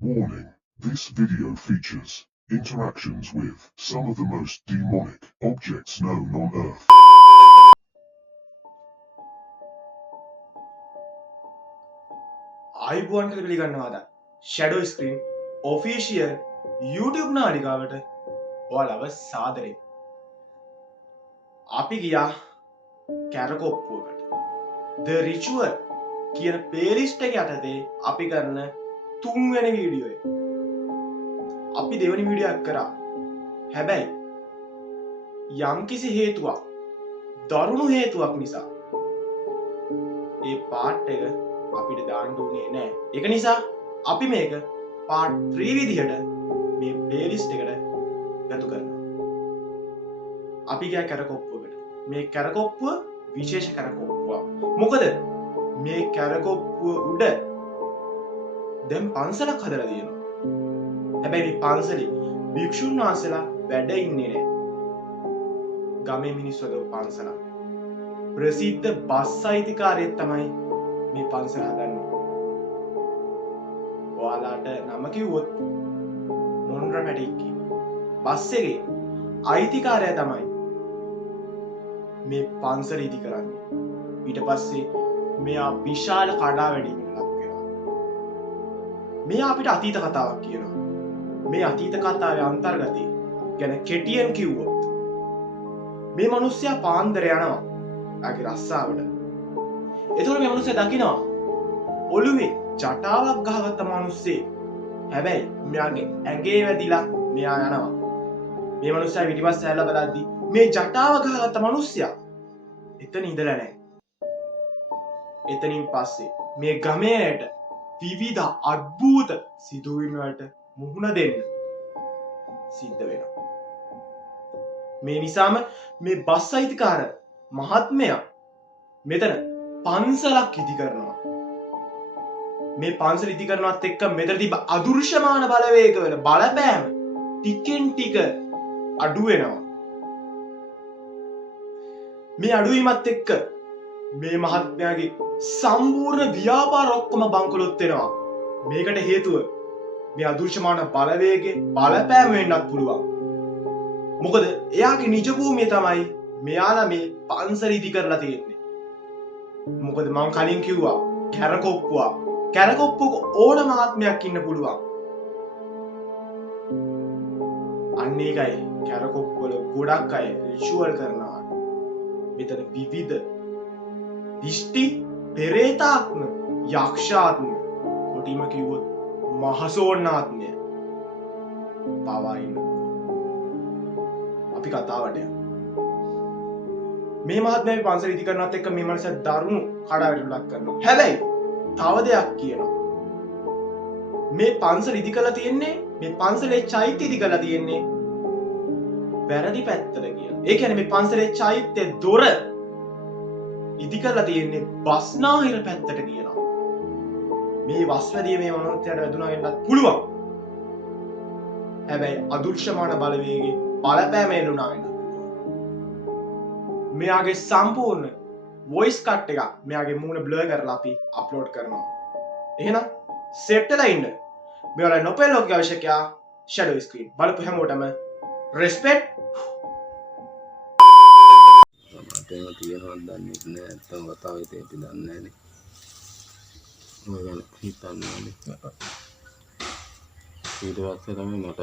Warning, this video features interactions with some of the most demonic objects known on Earth. ආයුබෝවන් කියලා පිළිගන්නවාද Shadow Screen official YouTube නාලිකාවට ඔයාලව සාදරේ. අපි ගියා කැරකොප්පුවකට. The Ritual කියන playlist එක යටතේ අපි කරන තුන්වෙනි වීඩියෝ එක. අපි දෙවෙනි වීඩියෝ එක කරා. හැබැයි යම්කිසි හේතුවක් දරුණු හේතුවක් නිසා ඒ පාර්ට් එක අපිට දාන්න උනේ නැහැ. ඒක නිසා අපි මේක part 3 විදිහට මේ playlist එකට ගතු කරනවා. අපි ගියා කැරකොප්පුවකට. මේ කැරකොප්පුව විශේෂ කැරකොප්පුවක්. මොකද මේ කැරකොප්පුව උඩ දැන් පන්සලක් හදලා තියෙනවා. හැබැයි මේ පන්සලේ භික්ෂුන් වහන්සේලා වැඩ ඉන්නේ නැහැ. ගමේ මිනිස්සු හදපු පන්සලක්. ප්‍රසිද්ධ බස් අයිතිකාරයෙක් තමයි මේ පන්සල හදන්නේ. ඔයාලාට නම කිව්වොත් මොන්රා පැටික්කි. බස් එකේ අයිතිකාරයා තමයි මේ පන්සල ඉදි කරන්නේ. ඊට පස්සේ මෙයා විශාල කඩාවැඩීමකට ලක් වෙනවා. මෙයා අපිට අතීත කතාවක් කියනවා. මේ අතීත කතාවේ අන්තර්ගතය ගැන කෙටියෙන් කිව්වොත් මේ මිනිස්සයා පාන්දර යනවා ආගේ රස්සාවට. එතකොට මේ මිනිස්සයා දකිනවා ඔළුවේ ජටාවක් ගහගත්ත මිනිස්සේ. හැබැයි මෙයාගේ ඇඟේ වැදිලා මෙයා යනවා. මේ මිනිස්සයා පිටිපස්ස ඇල්ල බලද්දි මේ ජටාව ගහගත්ත මිනිස්සයා එතන ඉඳලා නැහැ. එතනින් පස්සේ මේ ගමේට විවිධ අద్භූත සිදුවීම් වලට මුහුණ දෙන්න සිද්ධ වෙනවා. මේ නිසාම මේ බස් අයිතිකාර මහත්මයා මෙතන පන්සලක් ඉදි කරනවා. මේ පන්සල ඉදි කරනවත් එක්ක මෙතන තිබ්බ අදෘශ්‍යමාන බලවේගවල බලපෑම ටිකෙන් ටික අඩු වෙනවා. මේ අඩුවීමත් එක්ක මේ මහත්මයාගේ සම්පූර්ණ ව්‍යාපාර ඔක්කොම බංකොලොත් වෙනවා. මේකට හේතුව මේ අදෘශ්‍යමාන බලවේගයේ බලපෑම වෙන්නත් පුළුවන්. මොකද එයාගේ නිජ භූමිය තමයි මෙයාලා මේ පන්සල ඉදි කරලා තියෙන්නේ. මොකද මම කලින් කිව්වා කැරකොප්පුවක ඕන මහත්මයක් ඉන්න පුළුවන්. අන්න ඒකයි කැරකොප්පුවල ගොඩක් අය රිචුවල් කරනවා. මෙතන විවිධ දිෂ්ටි පෙරේතාත්ම යක්ෂාත්ම කොටිම කිව්වොත් මහසෝන්නාත්මය පවා ඉන්න. අපි කතාවට යමු. මේ මහත්මයා මේ පන්සල ඉදි කරනවත් එක්ක මේ මනස දරුණු කඩාවැටීමක් ලක් කරනවා. හැබැයි තව දෙයක් කියනවා. මේ පන්සල ඉදි කරලා තියෙන්නේ මේ පන්සලේ චෛත්‍ය ඉදි කරලා තියෙන්නේ වැරදි පැත්තට කියලා. ඒ කියන්නේ මේ පන්සලේ චෛත්‍ය දොර ඉදි කරලා තියෙන්නේ බස්නාහිර පැත්තට කියනවා. මේ වස්වැදියේ මේ මනෝත්යට වැදුනා වෙන්නත් පුළුවන්. හැබැයි අදෘශ්‍යමාන බලවේගයේ බලපෑම එළුණා වෙන්නත් මෙයාගේ සම්පූර්ණ වොයිස් කට් එක මෙයාගේ මූණ බ්ලර් කරලා අපි අප්ලෝඩ් කරනවා. එහෙනම් සෙට් වෙලා ඉන්න. මෙයාලා නොපෙළොක් අවශ්‍යකයා Shadow Screen බලපු හැමෝටම රෙස්පෙක්ට්. මට එහෙම තියෙනවද දන්නේ නැහැ. නැත්තම් වතාවේ තේ අපි දන්නේ නැහනේ. ඔය ගැන හිතන්නේ නැහැ. ඊට පස්සේ තමයි මට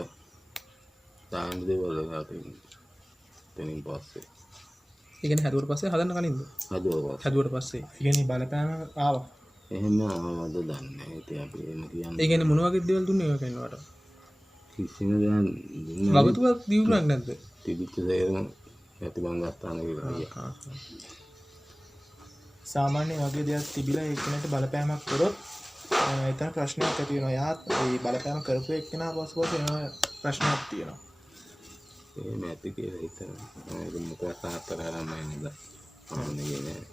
දාන්න දේවල් හදන්න. එතනින් පස්සේ ඒ කියන්නේ හැදුවට පස්සේ හදන්න කලින්ද? හැදුවට පස්සේ. ඒ කියන්නේ බලපෑම ආවා. එහෙම ආවද දන්නේ නැහැ. ඉතින් අපි එහෙම කියන්නේ. ඒ කියන්නේ මොන වගේ දේවල් දුන්නේ ඔය කෙනාට? කිසිම දෙයක් දුන්නේ වගතුවක් දීුණාක් නැද්ද? තිබිච්ච සේරම ඇතිබංගස්ථාන කියලා. සාමාන්‍ය වගේ දෙයක් තිබිලා එක්කෙනෙක්ට බලපෑමක් කරොත් එතන ප්‍රශ්නයක් ඇති වෙනවා. යාත් ඒ බලපෑම කරපු එක්කෙනා පස්සපස්ස එන ප්‍රශ්නයක් තියෙනවා. ඒ නැති කියලා හිතනවා. ඒක මොකක් තාත්තට ආරම්භයි නේද? ආන්නේ නෑ.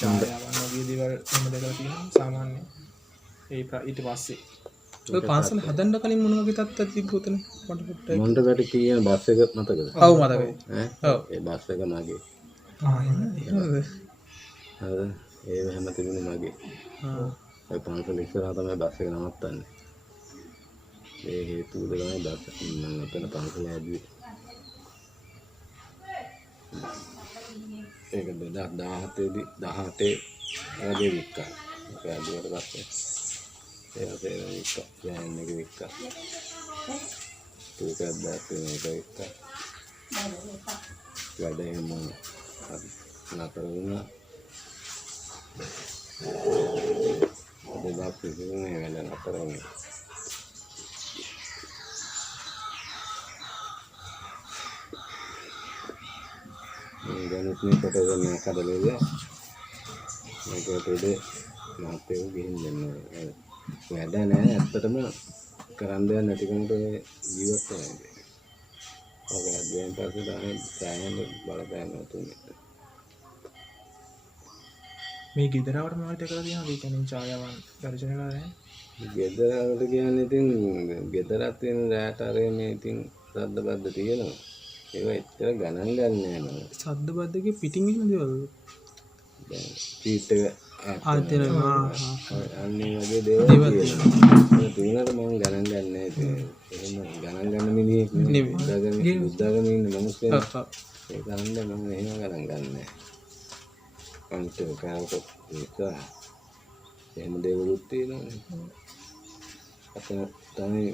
ඡායාවන් වගේ දේවල් එහෙම දැකලා තියෙනවා සාමාන්‍ය. ඊට පස්සේ ඔය පාසල හදන්න කලින් මොන වගේ තත්ත්වයක් තිබ්බොතන මට පොඩ්ඩක් මොන්ට වැට කියන බස් එක මතකද? ඔව් මතකයි. ඔව් ඒ බස් එක මගේ. එහෙමද? හරි ඒ හැම තිබුණේ මගේ. ඔය පාසල ඉස්සරහා තමයි බස් එක නවත්තන්නේ. ඒ හේතුව තමයි බස් මම අපේ පාසල හැදුවේ. ඒක 2017 දී 18 වගේ වික්කා. ඒක ඇදුවට පස්සේ ඒ වික්කා. යෑන් එක වික්කා. ඒක දැක්කේ මේක වික්කා. වැඩ එහෙම නතර වුණා. දෙයක් පිළිගන්නේ වැඩ නතර වුණා. ගණිතනේ කොට ගන්න කඩලේ මේකට උඩේ මාතේ ගිහින් දෙන්නේ වැඩ නැහැ ඇත්තටම කරන්න දෙයක් නැතිකමට ජීවත් වෙනවා. ඔක දැන් පස්සේ තමයි සෑහෙන බලපෑම් තුනේ. මේ ගෙදරවට මොනවද කරලා තියෙනවද? ඒ කියන්නේ ඡායාවන් දර්ශන කරලා නැහැ. ගෙදරට කියන්නේ ඉතින් ගෙදරක් තියෙන රැට අරේ මේ ඉතින් සද්ද බද්ද තියෙනවා. ඒක ඇත්තට ගණන් ගන්න නෑ නේද? සද්ද බද්දගේ පිටින් එන දේවල්. දැන් ස්ට්‍රීට් එක ආතනවා. අන්නේ වගේ දේවල් තියෙනවා. ඒ තුනට මම ගණන් ගන්න නෑ ඉතින්. එහෙම ගණන් ගන්න මිනිහෙක් නෙමෙයි. බුද්ධාගමේ ඉන්න මිනිස්සු ඒක හන්ද මම එහෙම ගණන් ගන්න නෑ. අන්ත කාලක ඒක එහෙම දේවලුත් තියෙනවා. අපේ තමයි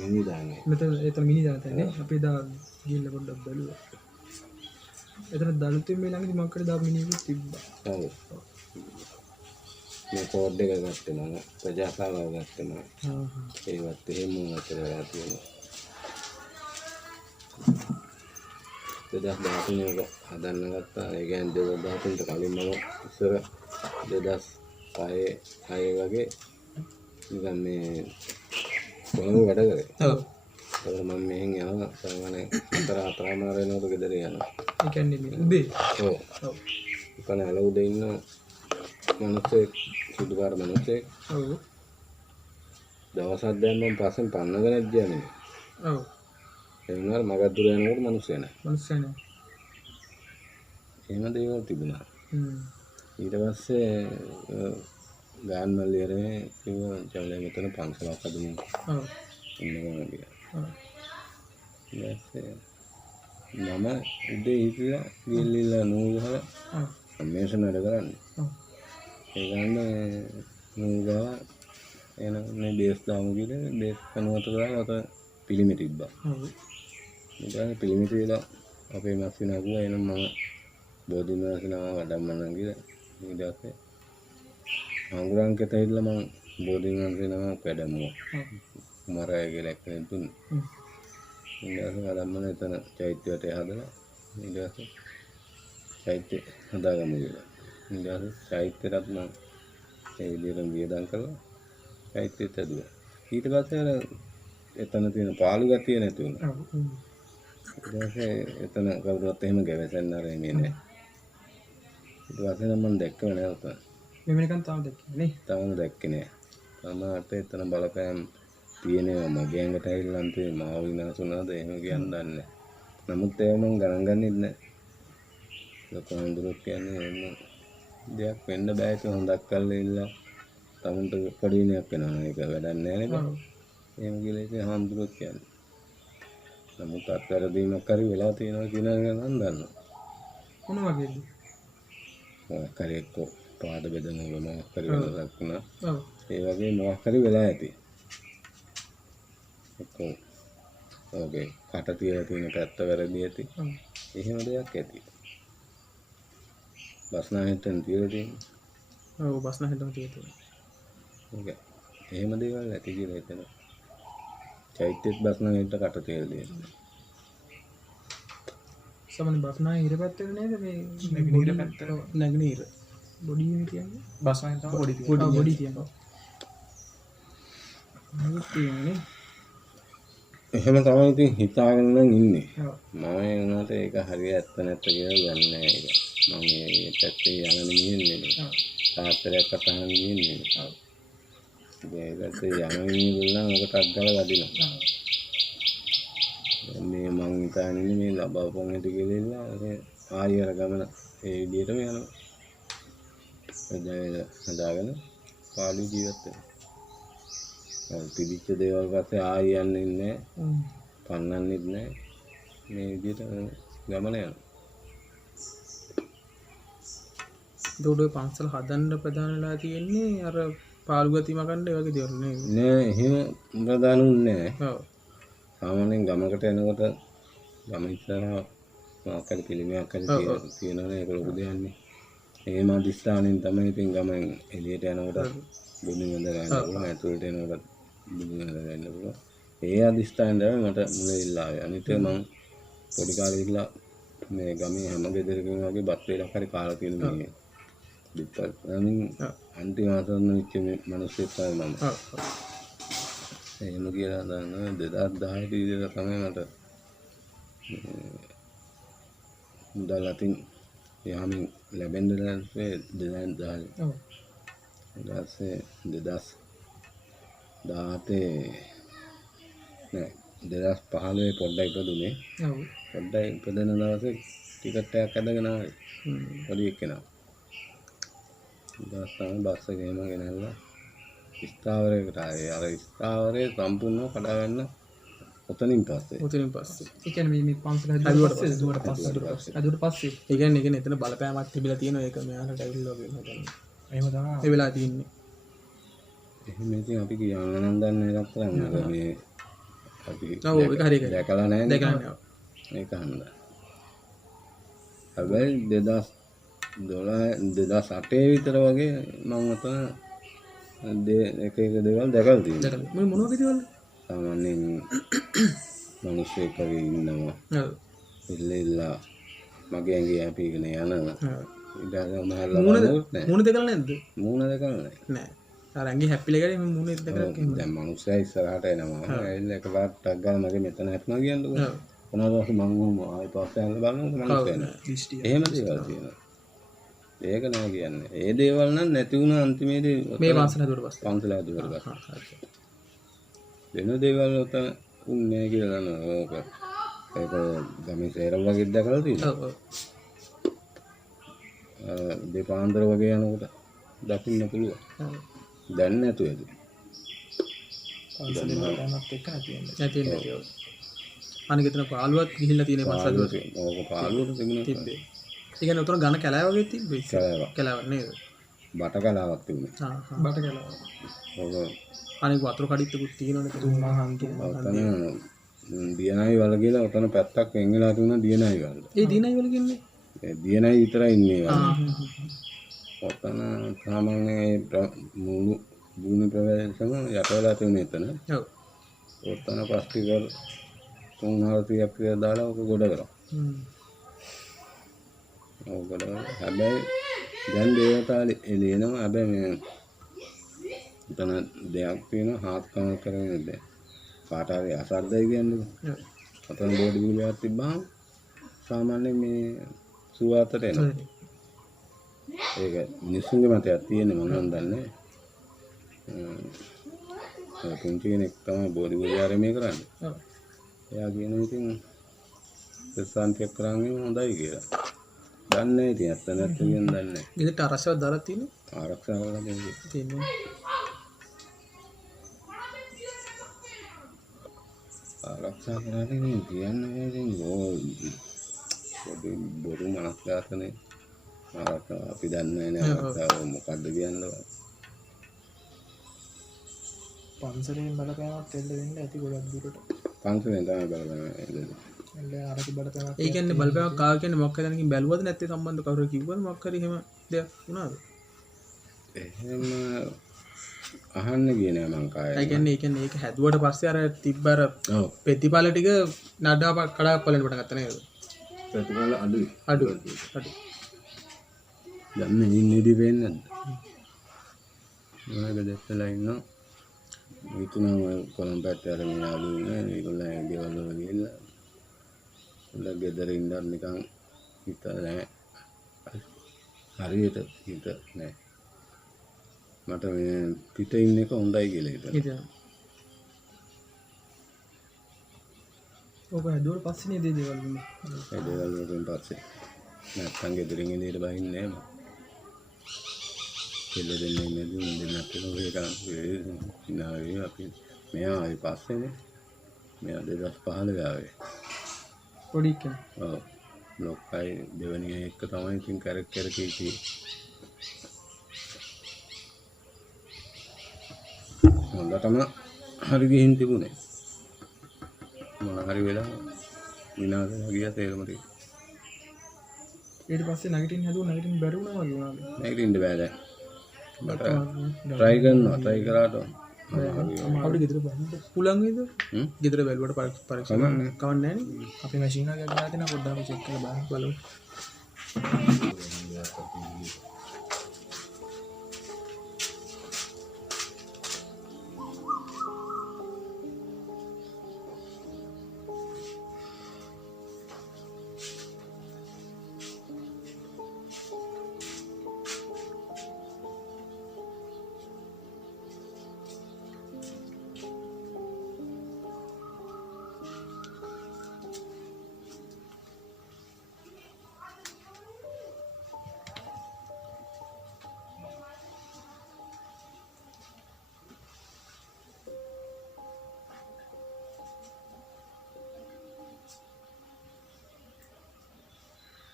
මිනි දාන්නේ. මෙතන එතන මිනි දාන තැන අපි දා ගිහිල්ලා පොඩ්ඩක් බලුවා. එතන දලුතෙන් මේ ළඟදී මම කරේ දා මිනිහෙක් තිබ්බා. ඔව්. මේ කෝඩ් එක ගත්තේ මම ප්‍රජාසභාව ගත්තේ මම. ඒවත් එහෙම අතර වෙලා තියෙනවා. 2013 එක හදන්න ගත්තා. ඒ කියන්නේ 2013ට කලින් මම ඉස්සර 2005 වගේ නිකන් මේ කොහොම වැඩ කරේ. ඔව්. ඒක මම මෙහෙන් යනවා සාමාන්‍ය 4:00 වෙනකොට ගෙදර යනවා. ඒ කියන්නේ මේ උදේ. ඔව්. ඔව්. ඉතින් අල උදේ ඉන්න මනුස්සයෙක් සුදු පාර මනුස්සයෙක්. ඔව්. දවසක් දැන් මම පස්සෙන් පන්නගෙන ඇද්දියා නේ. ඔව්. ඒ වුණාට මගක් දුර යනකොට මිනිස්සු නැහැ. මිනිස්සු නැහැ. එහෙම දේවල් තිබුණා. ඊට පස්සේ ගාන් මල්ලියරේ කිව්වා ජවලේ මෙතන පන්සලක් හදමු. ඔව්. ඉන්නවා කියලා. ඔව්. ඊපස්සේ මම උදේ හිටලා ගිහිල්ලා නූල් ගහලා ඔව්. සම්මේෂණ වැඩ කරන්නේ. ඔව්. ඒ ගන්න නූල් ගහලා එන මේ බේස් දාමු කියලා බේස් කනුවට දාලා අත පිළිමි තිබ්බා. ඔව්. ඊට පිළිමි තියලා අපේ මස් විනාගුවා එනම් මම බෝධින් වහන්සේලා වඩම්මන්න කියලා ඊට පස්සේ අංගුරාංකයට ඇවිල්ලා මම බෝධින් වහන්සේලා වැඩමුවා. කුමාරය කියලා එක්කෙනෙක් දුන්නා. ඊට පස්සේ වඩම්මන එතන චෛත්‍යයට හදලා ඊට පස්සේ චෛත්‍ය හදාගමු කියලා. ඊට පස්සේ චෛත්‍යයට මම ඒ විදිහට වියදම් කළා. චෛත්‍යයට ඇදුවා. ඊට පස්සේ අර එතන තියෙන පාළු ගතිය නැති වුණා. ඊට පස්සේ එතන කවුරුත් එහෙම ගැවසෙන්න ආරෙන්නේ නැහැ. ඊට පස්සේ නම් මම දැක්කම නෑ උතන. මෙන්න නිකන් තාම දැක්කේ නේ. තාම දැක්කේ නෑ. තමාට එතන බලපෑම් තියෙනවා මගේ ඇඟට ඇවිල්ලා අන්තිමේ මාව විනාශ වුණාද එහෙම කියන්න දන්නේ නෑ. නමුත් ඒක මම ගණන් ගන්නෙත් නෑ. ලොකුන්දුරක් කියන්නේ එහෙම දෙයක් වෙන්න බෑ ඒක හොඳක් කරලා ඉල්ලා තමුන්ට පඩිනයක් වෙනවා ඒක වැඩක් නෑ නේද? එහෙම කියලා ඉතින් හාමුදුරුවෝ කියන්නේ. නමුත් අත්හැරදීමක් හරි වෙලා තියෙනවා කියන එක නම් දන්නවා. මොන වගේද? මොකක් හරි එක්ක පාද බෙදනවා මොකක් හරි වෙනසක් වුණා. ඔව්. ඒ වගේ මොකක් හරි වෙලා ඇති. එක්ක ඔගේ කට තියලා තියෙන පැත්ත වැරදි ඇති. ඔව්. එහෙම දෙයක් ඇති. බස්නාහිටෙන් තියලා තියෙන්නේ. ඔව් බස්න හිටම තියෙනවා. ඕක එහෙම දේවල් ඇති කියලා හිතන. චෛත්‍යත් බස්නාහිරට කට තේල් දෙන්නේ. සමහර බස්නාහිර පැත්තේ නේද මේ නැගිනීර පැත්ත. නැගිනීර. බොඩි කියන්නේ බස්නාහිර තමයි බොඩි තියෙනවා. තියෙන්නේ. එහෙම තමයි ඉතින් හිතාගෙන නම් ඉන්නේ. මම ඒ වුණාට ඒක හරිය ඇත්ත නැත්ත කියලා දන්නේ නැහැ ඒක. මම මේ පැත්තේ යන නින්නේ. තාත්තරයක් කතාන නින්නේ. ඒකට යන නිල්ලන් ඔකට අද්දලා වදිනවා. මේ මං හිතාන්නේ මේ ලබාපොන් හිට ගිහිල්ලා ආයෙ අර ගමන ඒ විදිහටම යනවා. හදාගෙන පාළු ජීවත් වෙනවා. තිබිච්ච දේවල් පස්සේ ආයෙ යන්නේ නැහැ. පන්නන්නෙත් නැහැ. මේ විදිහට ගමන යනවා. දොඩේ පන්සල් හදන්න ප්‍රධානලා තියෙන්නේ අර පාළු ගති මකන්න ඒ වගේ දේවල් නේ. නෑ එහෙම ප්‍රධානුන්නේ නැහැ. ඔව්. සාමාන්‍යයෙන් ගමකට එනකොට ගම ඉස්සරහා මොකක්ද පිළිමයක් හරි තියෙනවනේ ඒක ලොකු දෙයක් නේ. එහෙම අදිස්ථානෙන් තමයි ඉතින් ගමෙන් එළියට යනකොට බුදුන් වහන්සේ ගන්න පුළුවන්. ඇතුළට එනකොට බුදුන් වහන්සේ ගන්න පුළුවන්. ඒ අදිස්ථානෙන් තමයි මට මුලින්ම ආවේ. අනිත් මම පොඩි කාලේ ඉඳලා මේ ගමේ හැම ගෙදරකම වගේ බත් වේලක් හරි කාලා තියෙන මිනිහෙක්. පිටත් අනින් අන්තිම ආසන්න වෙච්ච මිනිස්සෙක් තමයි මම. එහෙම කියලා දන්නවා 2010 ඉඳලා තමයි මට මුදල් අතින් යහමින් ලැබෙන්න දැන්සේ 2010. ඔව්. ඊටසේ 2017 නෑ 2015 පොඩ්ඩක් ඉපදුනේ. ඔව්. පොඩ්ඩක් ඉපදෙන දවසේ ටිකට් එකක් අදගෙන ආවේ. පොඩි එක්කෙනා. ඊට බස් එකේම ගෙනල්ලා ස්ථාවරයකට ආවේ. අර ස්ථාවරේ සම්පූර්ණව කඩා ගන්න ඔතනින් පස්සේ. ඒ කියන්නේ මේ පන්සල හදුවට පස්සේ. ඒ කියන්නේ එතන බලපෑමක් තිබිලා තියෙනවා ඒක මෙයාලට ඇවිල්ලා වගේ හදන්න. එහෙම තමයි. ඒ වෙලාව තියෙන්නේ. එහෙම ඉතින් අපි කියන්න නම් දන්නේ නැත්තම් මේ අපි ඔව් ඒක හරි ඒක. දැකලා නැහැ. දැකලා නැහැ. ඒක හන්දා. හැබැයි 2008 විතර වගේ මම අතන එක දේවල් දැකලා තියෙනවා. මේ මොනවද දේවල්? සාමාන්‍යයෙන් මිනිස්සෙක් වගේ ඉන්නවා. ඔව්. ඉල්ලෙලා මගේ ඇඟේ අපීගෙන යනවා. ඊට මූණ දැකලා නැද්ද? මූණ දැකලා නැහැ. නෑ. අර ඇඟේ හැප්පිලා ගියා මේ මූණ දැකලා එහෙම. දැන් මිනිස්සයා ඉස්සරහට එනවා. ඇවිල්ලා එකපාරට ටක් ගාලා මගේ මෙතන හැප්පුණා කියන්නකෝ. මොනවාද මම ආයෙ පස්සේ යන්න බලනකොට මිනිස්සයා එනවා. එහෙම දේවල් තියෙනවා. ඒක නෑ කියන්නේ. ඒ දේවල් නම් නැති වුණා අන්තිමේදී මේ පන්සල හදුවට පස්සේ. පන්සල හදුවට පස්සේ. වෙන දේවල් උතන උන්නේ කියලා දන්නවා. ඕක. ඒක ගමේ සේරම වගේ දැකලා තියෙනවා. ඔව් ඔව්. දෙපාන්දර වගේ යනකොට දකින්න පුළුවන්. ඔව්. දැන් නැතුව ඇති. පන්සලේ බලන්නත් එක්ක නැති වෙන්නේ. අනික එතන පාළුවක් ගිහිල්ලා තියෙන පන්සලට. ඕක පාළුවට තිබුණේ. ඒ කියන්නේ උතන ඝන කැලෑව වගේ තිබ්බේ. කැලෑවක් නේද? බට කලාවක් තිබුණේ. බට කැලෑව. ඕක අනික වතුර කඩਿੱත්තකුත් තියෙනවනේ තුන්මහන් ඔතන දියනයි වල කියලා ඔතන පැත්තක් වෙන් වෙලා තිබුණා දියනයි වල. ඒ දියනයි වල කියන්නේ? ඒ දියනයි විතරයි ඉන්නේ වල. ඔතන සාමාන්‍යයෙන් මුළු භූමි ප්‍රවේශම යට වෙලා තිබුණේ එතන. ඔව්. ඔතන ප්ලාස්ටික් 300ක් විතර දාලා ඔක ගොඩ කරා. ඔකට හැබැයි දැන් දේවතාලි එළියනවා. හැබැයි මේ එතන දෙයක් තියෙනවා හාත්කම කරගෙන දැන් කාට හරි අසද්දයි කියන්නේ. ඔතන බෝඩි බිලයක් තිබ්බහම සාමාන්‍යයෙන් මේ සුවාතට එනවා. ඒක මිනිස්සුන්ගේ මතයක් තියෙන්නේ මම නම් දන්නේ. පුංචි කෙනෙක් තමයි බෝඩි බිලිය ආරම්භ කරන්නේ. ඔව්. එයා කියන ඉතින් ප්‍රසාන්තියක් කරන්නේ හොඳයි කියලා. දන්නේ ඉතින් අත්ත නැත්නම් දන්නේ නැහැ. ඉතින් ආරක්ෂාවක් දාලා තියෙන්නේ? ආරක්ෂා කරලා තියෙන්නේ. ආරක්ෂා කරන්නේ කියන්නේ ඉතින් බොරු මනස්ගතනේ. ආරක්ෂා අපි දන්නේ නැහැ ආරක්ෂාව මොකද්ද කියන්නේ. පන්සලෙන් බලපෑමක් දෙන්න වෙන්න ඇති ගොඩක් දුරට. පන්සලෙන් තමයි බලපෑම එන්නේ. ඒ කියන්නේ බලපෑමක් ආව කියන්නේ මොකක්ද දැනකින් බැලුවද නැත්නම් සම්බන්ධ කවුරු කිව්වද මොකක් හරි එහෙම දෙයක් වුණාද? එහෙම අහන්න ගියේ නෑ මං කායේ. ඒ කියන්නේ ඒක හැදුවට පස්සේ අර තිබ්බර ඔව්. ප්‍රතිඵල ටික නඩා කඩා පලන්න පටන් ගත්තා නේද? ප්‍රතිඵල අඩුයි. අඩු. දැන් මේ ඉන්නේදී වෙන්නේ නැද්ද? මොනවද දැක්කලා ඉන්නවා. හිතනවා කොළඹ පැත්තේ අර මේ යාළුවෝ ඉන්නේ. ඒගොල්ලෝ ගෙවල් වල ගිහිල්ලා උන්ලා ගෙදර ඉඳන් නිකන් හිතලා නැහැ. හරියට හිත නැහැ. මට මේ පිට ඉන්න එක හොඳයි කියලා හිතනවා. ඔබ හැදුවට පස්සේ නේද දේවල් වුනේ? ඒ දේවල් වලින් පස්සේ නැත්තම් ගෙදරින් එළියට බහින්නේ නැහැ මම. කෙල්ල දෙන්නේ නැති මුන්දෙන්නත් ඒක නාවේ අපි මෙයා ආවේ පස්සේනේ. මෙයා 2015 ආවේ. පොඩි කෙනෙක්. ඔව්. බ්ලොක්කයි දෙවෙනි එක තමයි ඉතින් කැරක් හිටියේ. හොඳටම හරි ගිහින් තිබුණේ. මොන හරි වෙලා විනාශ ගියා තේරුම ටික. ඊට පස්සේ නැගිටින්න බැරි වුණා වගේ වුණාද? නැගිටින්න බෑ දැන්. මට try කරාට අපිට ගෙදර බලන්න පුළුවන් වේද? ගෙදර බැලුවට පරීක්ෂා කවන්න නැහැ නේ. අපි මැෂින් එකක් ගෙනලා තිනා පොඩ්ඩක් චෙක් කරලා බලමු.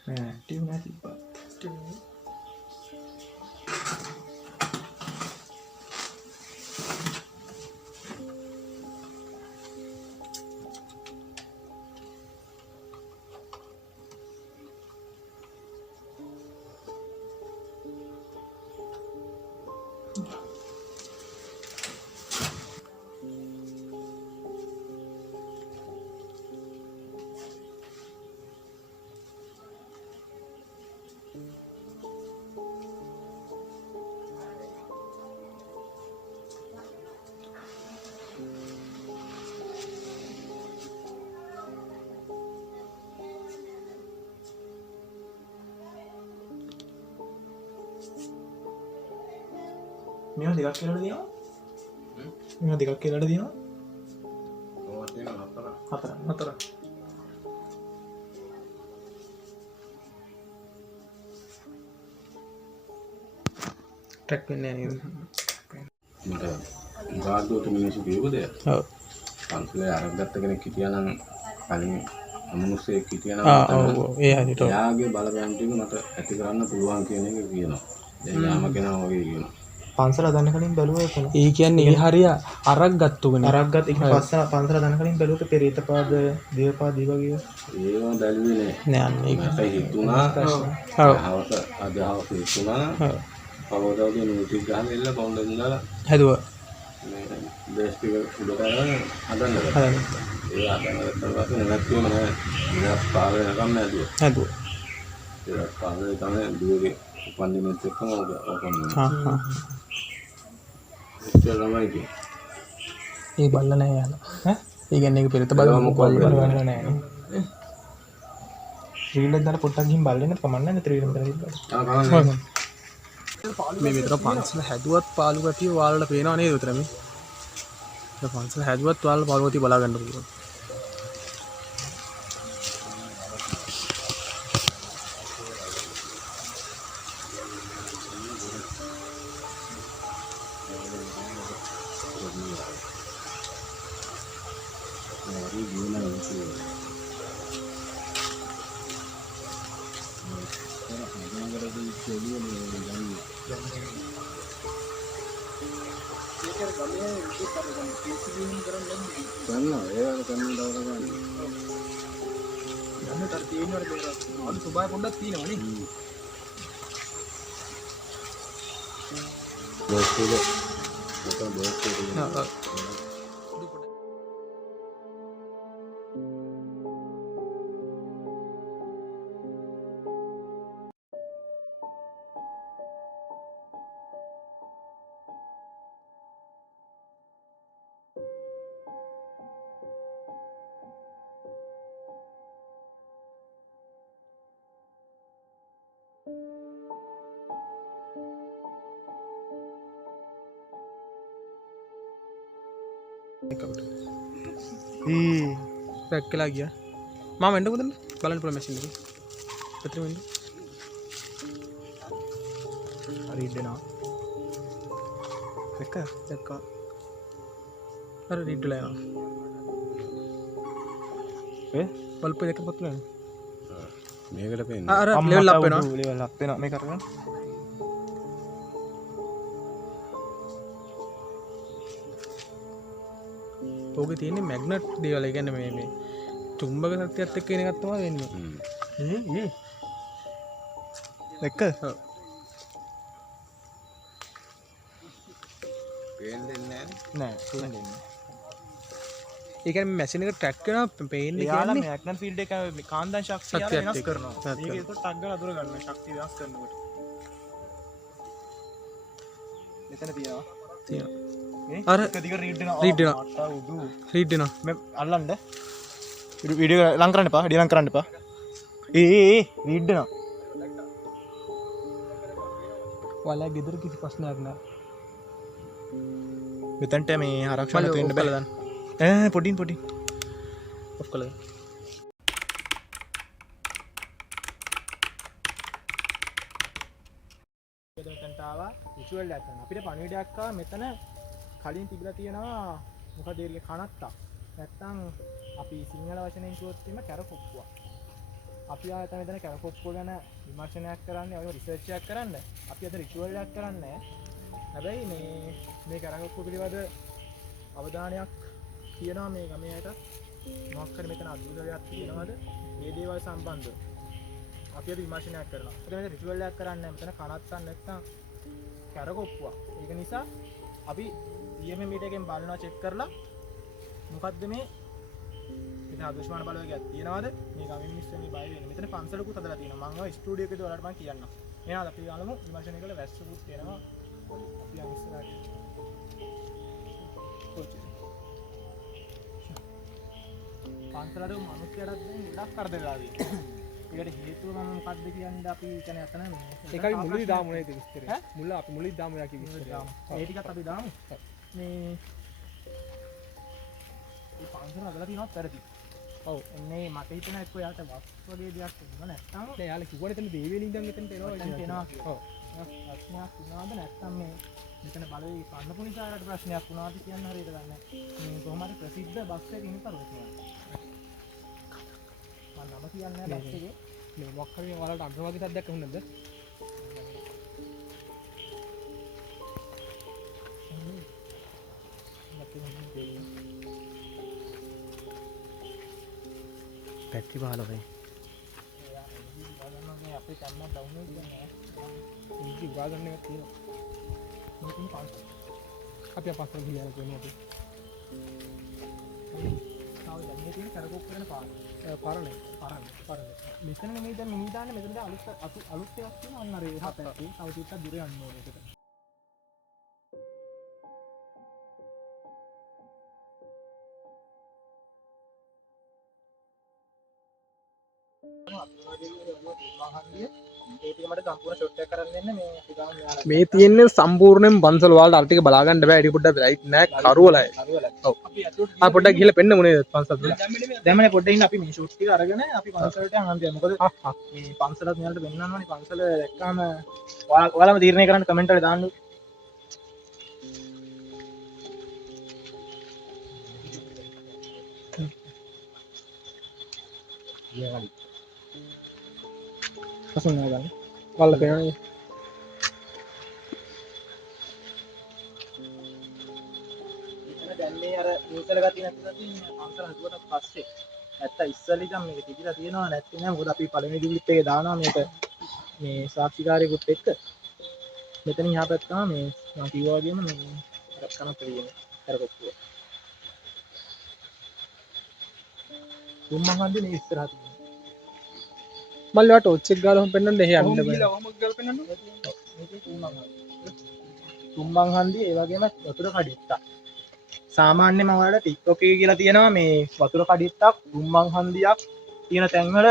Active නැති පත්. මේවා දෙකක් කියලාද දිනනවා? මේවා දෙකක් කියලාද දිනනවා? ඕවා තියෙනවා හතර. ට්‍රැක් වෙන්නේ නැහැ නේද? මට ගාඩුවට මිනිස්සු කියපු දෙයක්. ඔව්. පන්සලේ අරන් ගත්ත කෙනෙක් හිටියා නම් කලින් අමනුස්සයෙක් හිටියා නම් ඔව් ඒ හරියට. එයාගේ බලපෑම් ටික මට ඇති කරන්න පුළුවන් කියන එක කියනවා. දැන් යාම කෙනා වගේ කියනවා. පන්සල දන්න කලින් බැලුවා එතන. ඒ කියන්නේ ඒ හරිය අරක් ගත්තුනේ. අරක් ගත්ත එක පන්සල දන්න කලින් බැලුවක පෙරේතපාද, දේවපාද ඒ වගේ ඒවා බැලුවේ නෑ. නෑ ඒක මට හිතුණා. ඔව්. අදහස හිතුණා. පවදාගේ නෝටිස් ගහලා එල්ල පොන්ඩෙන් දාලා හැදුවා. මේ බේස් එක උඩ කරගෙන හදන්න බෑ. ඒ හදන්න පස්සේ නැත්නම් නෑ. ඉතින් පාර වෙනකම් නෑදුවා. හැදුවා. ඒක පාරේ තමයි දුවගේ උපන්දිනෙත් එක්කම ඕකම. හා. ඒක ළමයි කිය. ඒ බල්ල නෑ යාලා. ඈ? ඒ කියන්නේ ඒක පෙරත බලව මොකක්ද බලන්න නෑ නේ. ත්‍රිවිලෙන් දාලා පොට්ටක් ගිහින් බල්ලෙන්න කමන්නේ නැහැ ත්‍රිවිලෙන් දාලා ඉන්න. මේ විතර පන්සල හැදුවත් පාළු ගතිය ඔයාලට පේනව නේද උතර මේ? පන්සල හැදුවත් ඔයාලට පාළු ගතිය බලා ගන්න පුළුවන්. පොඩ්ඩක් තියෙනවා නේ. බොක්ස් එක මොකක්ද බොක්ස් එක රැක්කලා ගියා මම එන්න පුතන්න බලන්න පුළුවන් මැෂින් එක පැත්තට වෙන්න හරි ඉන්නවා දැක්කා අර රීඩ්ලා යනවා බල්බ් එක පොත් වෙන මේකට පෙන්න අර ලෙවල් අප් වෙනවා මේ කරගන්න ඕකේ තියෙන්නේ මැග්නට් දේවල් ඒ කියන්නේ මේ චුම්බක ශක්තියත් එක්ක එන එකක් තමයි වෙන්නේ දැක්ක පේන්නේ නෑ පේන්නේ නෑ ඒ කියන්නේ මැෂින් එක ට්‍රැක් කරනවා පේන්නේ කියන්නේ මැග්නට් ෆීල්ඩ් එක කාන්දන් ශක්තිය වෙනස් කරනවා මේක ඒක ටක් ගාලා අතුර ගන්න ශක්තිය වෙනස් කරනකොට මෙතන තියෙනවා අර එක දිගට රීඩ් වෙනවා මම අල්ලන්න වීඩියෝ ලං කරන්න එපා ඩී ලං කරන්න එපා රීඩ් වෙනවා ඔයාලා ගෙදර කිසි ප්‍රශ්නයක් නෑ මෙතනට මේ ආරක්ෂා නැතුව ඉන්න බැලලා දාන්න පොඩින් ඔෆ් කළා මෙතනට ආවා විෂුවල් එකක් ගන්න අපිට පණිවිඩයක් ආවා මෙතන කලින් තිබිලා තියෙනවා මොකද ඒරිය කනත්තා නැත්තම් අපි සිංහල වචනයෙන් කිව්වොත් එimhe කැරකොප්පුවක් අපි ආයෙත් මෙතන කැරකොප්පුව ගැන විමර්ශනයක් කරන්න ඔය රිසර්ච් එකක් කරන්න අපි අද රිචුවල් එකක් කරන්නේ හැබැයි මේ කැරකොප්පුව පිළිබඳ අවධානයක් තියෙනවා මේ ගමේට මොකක් හරි මෙතන අද්භූත දෙයක් තියෙනවද මේ දේවල් සම්බන්ධව අපි අද විමර්ශනයක් කරනවා ඒකට මෙතන රිචුවල් එකක් කරන්නේ මෙතන කනත්තක් නැත්තම් කැරකොප්පුවක් ඒක නිසා අපි EMM මීටර් එකෙන් බලනවා චෙක් කරලා මොකද්ද මේ මෙතන අදෘශ්‍යමාන බලවේගයක් තියෙනවද මේ ගමින් මිනිස්සු මේ බය වෙන්නේ මෙතන පන්සලකුත් හදලා තියෙනවා මම ඔය ස්ටුඩියෝ එකේදී ඔයාලට මම කියන්නම් එහෙනම් අපි ගාලමු විමර්ශනය කරලා වැස්සකුත් තියෙනවා අපි යන් ඉස්සරහට පන්සලට මිනිස්සුන්ටත් දැන් ගොඩක් කරදර වෙලා තියෙනවා ඒකට හේතුව මම මොකක්ද කියන්නේ අපි කියන්නේ අතන ඒකයි මුලදී දාමු නේද විස්තරය මුල අපි මුලදී දාමු යා කි විස්තරය ඒ ටිකත් අපි දාමු මේ පන්සල හදලා තියෙනවත් වැරදි ඔව් එන්නේ මට හිතෙන එක්ක යාට වස් වගේ දෙයක් තිබුණා නැත්තම් නෑ යාලා කිව්වනේ එතන දේවිලි ඉඳන් එතනට එනවා කියලා ඔව් ප්‍රශ්නයක් වුණාද නැත්තම් මේ මෙතන බලවේ පන්නපු නිසා යාට ප්‍රශ්නයක් වුණාද කියන්න හරියට දන්නේ මේ කොහොම හරි ප්‍රසිද්ධ බස් එකේ ඉන්න කරුවා කියලා මම නම කියන්නේ බස් එකේ මේ මොකක් හරි ඔයාලට අග්‍රවාදී සද්දයක් ඇහුණාද बैटरी बहाल हो गई आपके कैमरा डाउन हो गया है उनकी बात करने का थी लेकिन पाँच आप यहाँ 500 भी यार कोई नहीं अभी මෙතන නෙමෙයි දැන් මිනි දාන්නේ මෙතන දැන් අලුත් එකක් තියෙනවා අන්න අර එහා පැත්තේ තව ටිකක් දුර යන්න ඕනේ ඒකට මේ තියෙන්නේ සම්පූර්ණයෙන් පන්සල වලට අර ටික බලා ගන්න බෑ ඊට පොඩ්ඩක් ලයිට් නෑ කරුවලයි. ඔව්. ආ පොඩ්ඩක් ගිහලා පෙන්න මොනේ පන්සල තුල. දැන්මනේ පොඩ්ඩක් ඉන්න අපි මේ ෂූට් ටික අරගෙන අපි පන්සලට යන්න යනවා. මොකද මේ පන්සලත් මෙයාලට පෙන්නන්න ඕනේ. පන්සල දැක්කම ඔයාලම තීරණය කරන්න කමෙන්ට් වල දාන්න. පසුන් නෑ වල්ල පේනවනේ එතන දැන් මේ අර නිව්සල ගතිය නැතුව තියෙන පන්සල හදුවට පස්සේ නැත්නම් ඉස්සෙල්ලා ඉතින් මේක තිබිලා තියෙනවා නැත්නම් නෑ මොකද අපි පළවෙනි ඩිලිට් එකේ දානවා මේක මේ සාක්ෂිකාරයෙකුත් එක්ක මෙතන එහා පැත්ත තමයි මේ මම කිව්වා වගේම මේ කන තියෙන්නේ කරකොප්පුව. තුම්මන් හන්දියේ මේ ඉස්සරහ තියෙනවා. මල්ලි වා ටෝච් එක ගාලා පෙන්නන්න එහෙ යන්න බෑ. කොහොමද ගාලා පෙන්නන්න? මේකේ තුම්මන් හන්දියේ ඒ වගේම වතුර කඩਿੱත්තක්. සාමාන්‍යයෙන් මම ඔයාලට TikTok එකේ කියලා තියෙනවා මේ වතුර කඩਿੱත්තක් තුම්මන් හන්දියක් තියෙන තැන්වල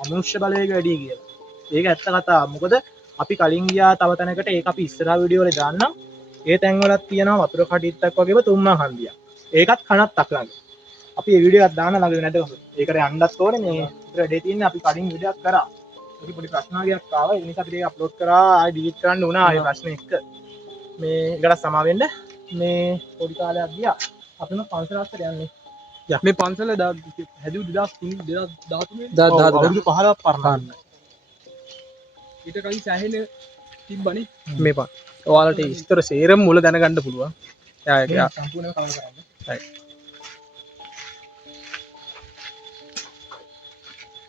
අමනුෂ්‍ය බලවේග වැඩි කියලා. ඒක ඇත්ත කතාවක්. මොකද අපි කලින් ගියා තව තැනකට ඒක අපි ඉස්සරහා වීඩියෝ වල දාන්නම්. ඒ තැන්වලත් තියෙනවා වතුර කඩਿੱත්තක් වගේම තුම්මන් හන්දියක්. ඒකත් කනත් අක්ලඟ. අපි මේ වීඩියෝ එකක් දාන්න ළඟ නැද කොහොමද? ඒකට යන්නත් ඕනේ මේ වැඩේ තියෙන්නේ අපි කලින් වීඩියෝ එකක් කරා. ඒක පොඩි ප්‍රශ්නාවලියක් ආවා. ඒ නිසා අපි ඒක අප්ලෝඩ් කරා ආයෙ ඩිලීට් කරන්න වුණා ආයෙ ප්‍රශ්න එක්ක. මේ ඒකට සමා වෙන්න මේ පොඩි කාලයක් ගියා. අපි නම් පන්සල අතර යන්නේ. මේ පන්සල හැදුව 2013 15ක් පරණ. ඊට කලින් සෑහෙන තිබ්බනේ මේ පන්. ඔයාලට විස්තර සේරම මුල දැනගන්න පුළුවන්. එයා සම්පූර්ණව කවර් කරන්න. හරි.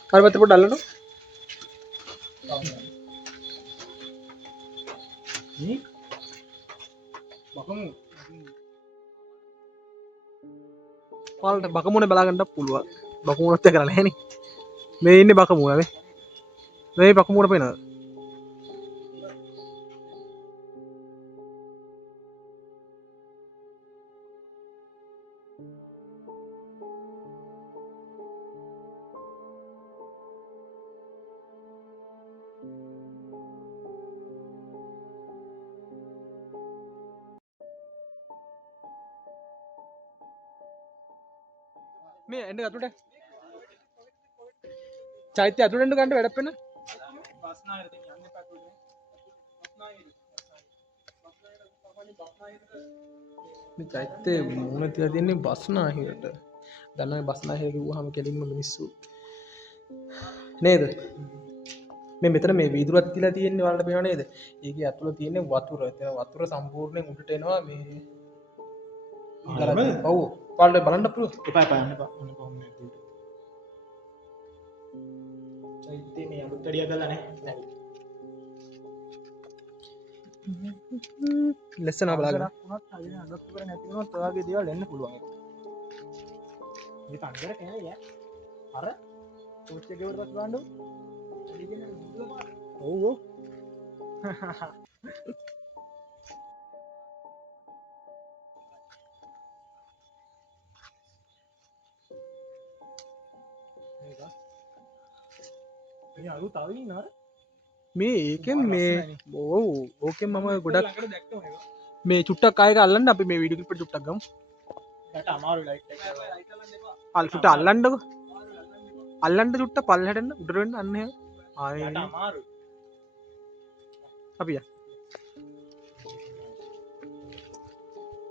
කරපත පොඩ්ඩක් අල්ලන්න. මේ බකමු ඔයාලට බකමුණ බලා ගන්න පුළුවන්. බකමුණත් කරලා නැහැ නේ. මේ ඉන්නේ බකමුණ මේ බකමුණ පේනවද? මේ එන්න අතුලට චෛත්‍ය අතුලෙන් ගන්න වැඩක් වෙන බස්නායර දෙන්න යන්න එපා අතුලේ මේ චෛත්‍ය මුණ තියලා තියන්නේ බස්නාහිරට දන්නවනේ බස්නාහිර කිව්වහම කෙලින්ම මිනිස්සු නේද මේ මෙතන මේ වීදුරුවක් තියලා තියෙන්නේ වලට පේනව නේද ඒකේ අතුල තියෙන්නේ වතුර එතන වතුර සම්පූර්ණයෙන් උඩට එනවා මේ ඔව් පාල්ට බලන්න පුළුවන් එපා යන්න එපා යන්න කොහොමද චෛත්‍ය මේ අලුත් වැඩිය කරලා නැහැ ලෙසන බලන්න වුණත් හරියට අඩක් කර නැති වුණොත් ඔයාගේ දේවල් එන්න පුළුවන් ඒක අnder කෑනේ අර ටෝච් එක ගෙවුවට පස්සේ බලන්න ඔව් ඔව් මේ අලු තව ඉන්නවද මේ ඒකෙන් මේ ඔව් ඕකෙන් මම ගොඩක් මේ චුට්ටක් ආයක අල්ලන්න අපි මේ වීඩියෝ ක්ලිප් එක චුට්ටක් ගමු යට අමාරු ලයිට් එක අල් චුට්ට අල්ලන්නකො අල්ලන්න චුට්ට පල්ලෙහාට එන්න උඩට වෙන්න අන්න එහෙම ආයේ යට අමාරු අපි යා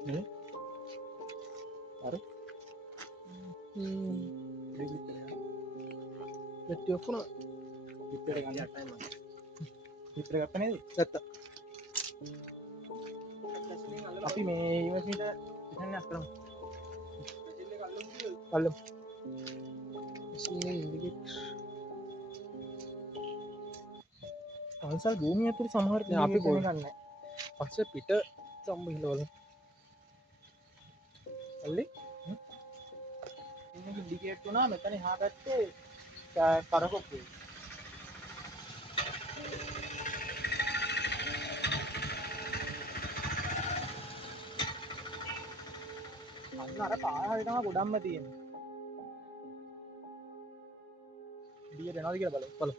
නේ අර දෙටි ඔක්කොම පිටර ගන්න යටයි මම පිටර ගත්ත නේද ගත්තා අපි මේ ඉවසිට ඉතින් අස්තරමු අල්ලමු ඉන්නේ ඉන්ඩිකේට් පන්සල් භූමිය ඇතුළේ සමහර කෙනෙක් අපි ගොඩ ගන්න පස්සේ පිට සම්බන්ධවල අල්ලේ ඉන්නේ ඉන්ඩිකේට් වුණා මෙතන එහා පැත්තේ කරකොප්පුවේ අන්න අර පාරේ තමයි ගොඩක්ම තියෙන්නේ. ඉතින් එනවාද කියලා බලමු. බලමු.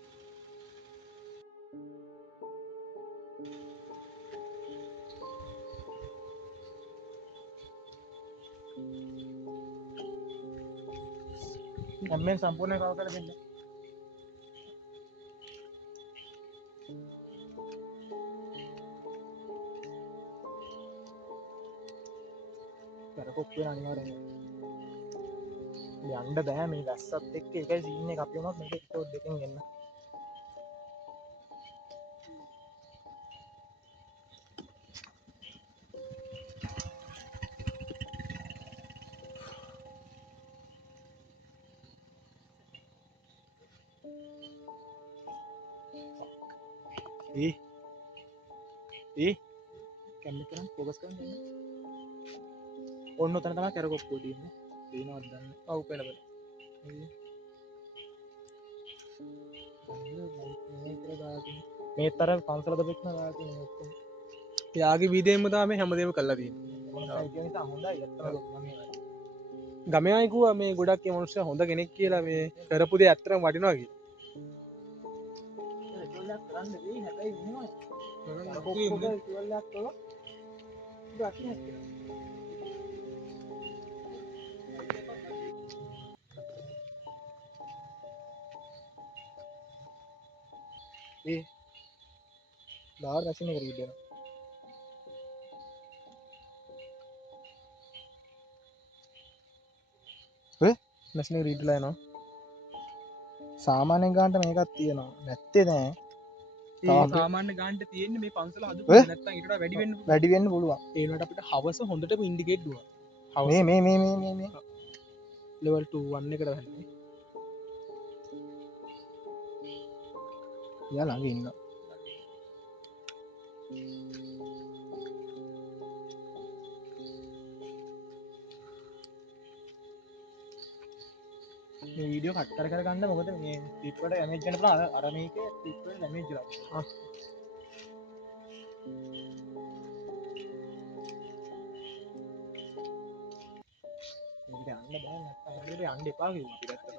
දැන් සම්පූර්ණ කව කර දෙන්න. කරකොප්පුවේ අනිවාර්යෙන් යන්න බෑ මේ වැස්සත් එක්ක ඒකයි සීන් එක අපි වුණත් මේක එපිසෝඩ් දෙකෙන් එන්න ඒ කැමරා කරන් ફોකස් කරන් යන්න ඔන්න උතන තමයි කැරකොප්පුව තියෙන්නේ පේනවද දන්නේ ඔව් පේනවා මේ තර පන්සල දෙපෙක්ම දාලා තියෙනවා ඔක්කොම යාගේ වීදයෙන්ම තමයි හැමදේම කරලා තියෙන්නේ හොඳයි ගමේ අය කිව්වා මේ ගොඩක් මේ මිනිස්සු හොඳ කෙනෙක් කියලා මේ කරපු දේ ඇත්තටම වටිනවා කියලා ඒගොල්ලෝ කරන්න වෙයි හැබැයි වෙනවා කොක්කොද ඉවල්ලක් තෝ ගාතියක් ඒ දාර රැසින කර දෙනවා නැස්නේ රීඩ්ලා යනවා සාමාන්‍ය ගානට මේකක් තියෙනවා නැත්තේ නෑ ඒ සාමාන්‍ය ගානට තියෙන්නේ මේ පන්සල හදපු නැත්තම් ඊට වඩා වැඩි වෙන්න පුළුවන් ඒ වුණාට අපිට හවස හොඳටම ඉන්ඩිකේට් දුවා මේ ලෙවල් 2 1 එකට ගහන්නේ යා ළඟ ඉන්න මේ වීඩියෝ කට් කර ගන්න මොකද මේ ක්ලිප් වලට ඩැමේජ් වෙන පුළුවන් අර මේකේ ක්ලිප් වලට ඩැමේජ් වෙලා මේක යන්න බෑ නැත්තම් හරියට යන්න එපා කිව්වා අපි දැක්කම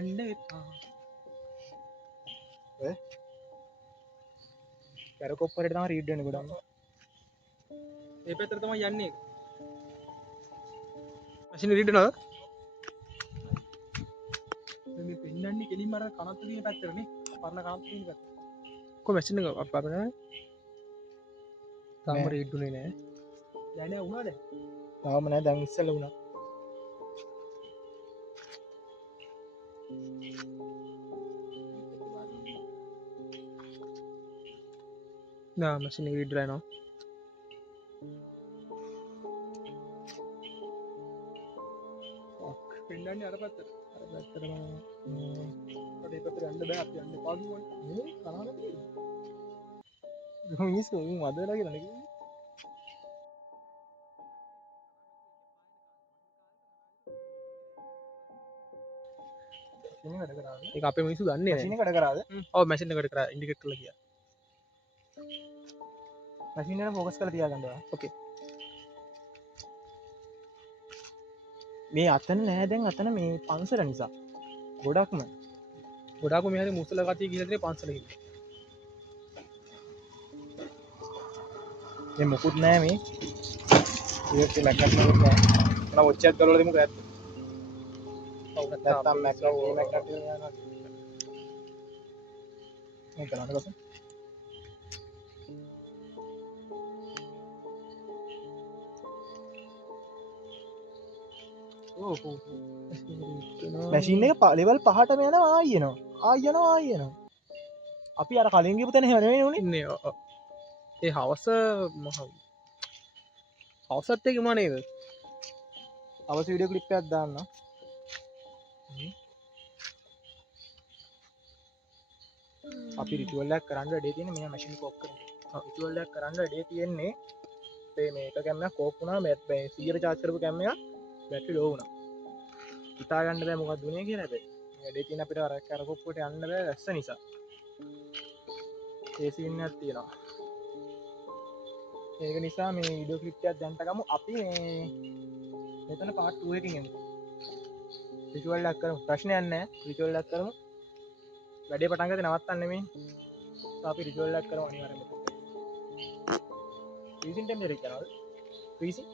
යන්න එපා කැරකොප්පරේට තමයි රීඩ් වෙන්නේ ගොඩක් ඒ පැත්තට තමයි යන්නේ මැෂින් රීඩ් වෙනවද මේ පෙන්නන්නේ කෙලින්ම අර කනත් තියෙන පැත්තටනේ පරණ කනත් තියෙන පැත්ත කො මැෂින් එක අප්පරනේ තාම රීඩ් උනේ නෑ දැන් උනාද තාම නෑ දැන් ඉස්සෙල්ලා උනා නා මැෂින් එක රීඩ් වෙලා යනවා පෙන්නන්නේ අර පැත්තට අර පැත්තට යන්න බෑ අපි යන්න එපා කිව්වනේ මේ කනහර තියෙන්නේ මිනිස්සු මම වදලා කියලා නේ මැෂින් එකට කරාද ඒක අපේ මිනිස්සු දන්නේ නැහැ මැෂින් එකට කරාද ඔව් මැෂින් එකට කරා ඉන්ඩිකේට් කරලා ගියා මැෂින් එක ફોකස් කරලා තියාගන්න ඕන ඕකේ මේ අතන නෑ දැන් අතන මේ පන්සල නිසා ගොඩක්ම මේ හරි මුසල ගතිය ගිහලා තියෙන පන්සල ගිහින් මේ මොකුත් නෑ මේ ඒක ලැක්කක් නෑ මම ඔච්චත් කරලා දෙමුකෝ ඇත්ත ඔව් නැත්තම් මැක්‍රෝ යනවා මේ කරන්නේ කොහොමද මැෂින් එක ලෙවල් 5ටම යනවා ආයෙනවා අපි අර කලින් ගිහපු තැන හැම නෙවෙයි උනේ ඒ හවසත් එක මම නේද හවස වීඩියෝ ක්ලිප් එකක් දාන්න අපි රිචුවල් එකක් කරන්න වැඩේ තියෙන්නේ මෙයා මැෂින් එක ඔෆ් කරන්න රිචුවල් එකක් කරන්න වැඩේ තියෙන්නේ මේක කැමරා කෝප් වුණා මේ 100 charge කරපු කැමරා බැටරි ලෝ වුණා හිතා ගන්න බෑ මොකක්ද වුනේ කියලා හැබැයි වැඩේ තියෙන අපිට අර කරකොප්පුවට යන්න බෑ වැස්ස නිසා ඒ සීන් එකක් තියෙනවා ඒක නිසා මේ වීඩියෝ ක්ලිප් එකක් දැන්ට ගමු අපි මේ මෙතන පාර්ට් 2 එකකින් එමු විජුවල් එකක් කරමු ප්‍රශ්නයක් නැහැ විජුවල් එකක් කරමු වැඩේ පටන් ගත්තේ නවත්තන්න නෙමෙයි අපි විජුවල් එකක් කරමු අනිවාර්යයෙන්ම ෆ්‍රීසින් ටෙම්පරේචර් එක කරනවද ෆ්‍රීසින්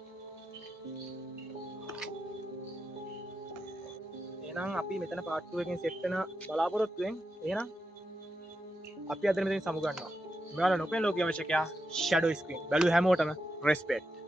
එහෙනම් අපි මෙතන පාර්ට් 2 එකකින් සෙට් වෙන බලාපොරොත්තු වෙන් එහෙනම් අපි අද මෙතන සමු ගන්නවා මෙයාලා නොපෙන ලෝකයේ අවශ්‍යකයා ෂැඩෝ ස්ක්‍රීන් බැලු හැමෝටම රෙස්පෙක්ට්